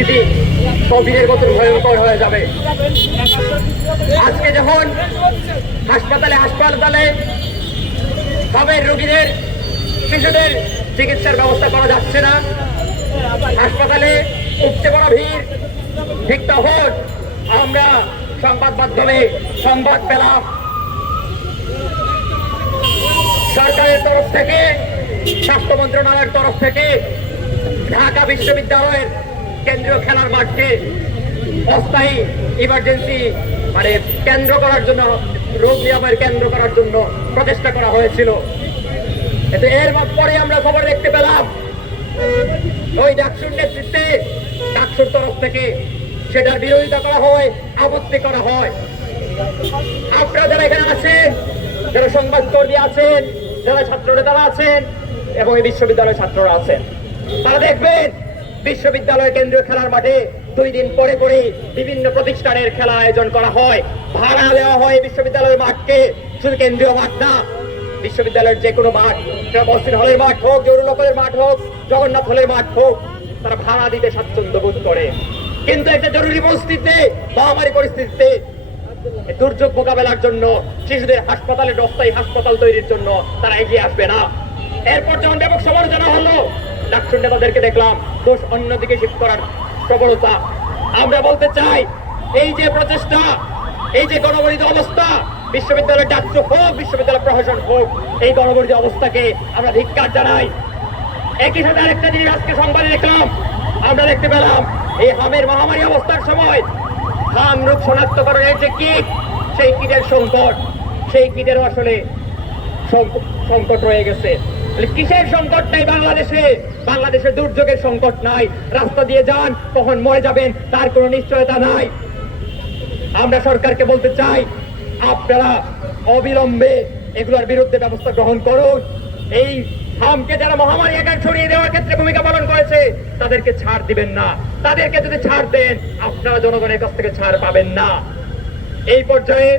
পরিস্থিতি কোভিডের মতো ভয়ঙ্কর হয়ে যাবে। আজকে যখন হাসপাতালে সবের রোগীদের, শিশুদের চিকিৎসার ব্যবস্থা করা যাচ্ছে না, হাসপাতালে উপচে পড়া ভিড়, ঠিক তখন আমরা সংবাদ মাধ্যমে সংবাদ পেলাম সরকারের তরফ থেকে, স্বাস্থ্য মন্ত্রণালয়ের তরফ থেকে ঢাকা বিশ্ববিদ্যালয়ের কেন্দ্রীয় খেলার মাঠকে অস্থায়ী ইমার্জেন্সি কেন্দ্র করার জন্য, রোগ নিরাময়ের কেন্দ্র করার জন্য প্রচেষ্টা করা হয়েছিল। কিন্তু এর পরে আমরা খবর দেখতে পেলাম ওই ডাকসুর নেতৃত্বে, ডাকসুর তরফ থেকে সেটার বিরোধিতা করা হয়, আপত্তি করা হয়। আপনারা যারা এখানে আছেন, যারা সংবাদকর্মী আছেন, যারা ছাত্র নেতারা আছেন এবং এই বিশ্ববিদ্যালয়ের ছাত্ররা আছেন, তারা দেখবেন বিশ্ববিদ্যালয়ের কেন্দ্রীয় খেলার মাঠে 2 দিন পরে পরে বিভিন্ন প্রতিষ্ঠানের খেলা আয়োজন করা হয়, ভাড়া দেওয়া হয় বিশ্ববিদ্যালয়ের মাঠকে। শুধু কেন্দ্রীয় মাঠ না, বিশ্ববিদ্যালয়ের যে কোনো মাঠ, সেটা মসজিদ হলের মাঠ হোক, জরুলকলের মাঠ হোক, জগন্নাথ হলের মাঠ হোক, তারা ভাড়া দিতে স্বাচ্ছন্দ্য বোধ করে। কিন্তু একটা জরুরি পরিস্থিতিতে, মহামারী পরিস্থিতিতে, দুর্যোগ মোকাবেলার জন্য, শিশুদের হাসপাতালে অস্থায়ী হাসপাতাল তৈরির জন্য তারা এগিয়ে আসবে না। এরপর যখন ব্যাপক সমালোচনা হলো, ডাকসুর নেতাদেরকে দেখলাম দোষ অন্যদিকে শিফট করার প্রবণতা। আমরা বলতে চাই, এই যে প্রচেষ্টা, এই যে গণবরিত অবস্থা, বিশ্ববিদ্যালয়ের ডাকসু হোক, বিশ্ববিদ্যালয় প্রশাসন হোক, এই গণবরিত অবস্থাকে আমরা ধিক্কার জানাই। একই সাথে আরেকটা জিনিস আজকে সংবাদে দেখলাম, আমরা দেখতে পেলাম এই হামের মহামারী অবস্থার সময় হাম রোগ শনাক্তকরণের যে কিট, সেই কিটের সংকট, সেই কিটেরও আসলে সংকট রয়ে গেছে। কিসের সংকট নাই বাংলাদেশে? বাংলাদেশে দুর্যোগের সংকট নাই। রাস্তা দিয়ে যান, কখন মরে যাবেন তার কোনো নিশ্চয়তা নাই। আমরা সরকারকে বলতে চাই, আপনারা অবিলম্বে এগুলোর বিরুদ্ধে ব্যবস্থা গ্রহণ করুন। এই হামকে যারা মহামারী আকার ছড়িয়ে দেওয়ার ক্ষেত্রে ভূমিকা পালন করেছে, তাদেরকে ছাড় দিবেন না। তাদেরকে যদি ছাড় দেন, আপনারা জনগণের কাছ থেকে ছাড় পাবেন না। এই পর্যায়ে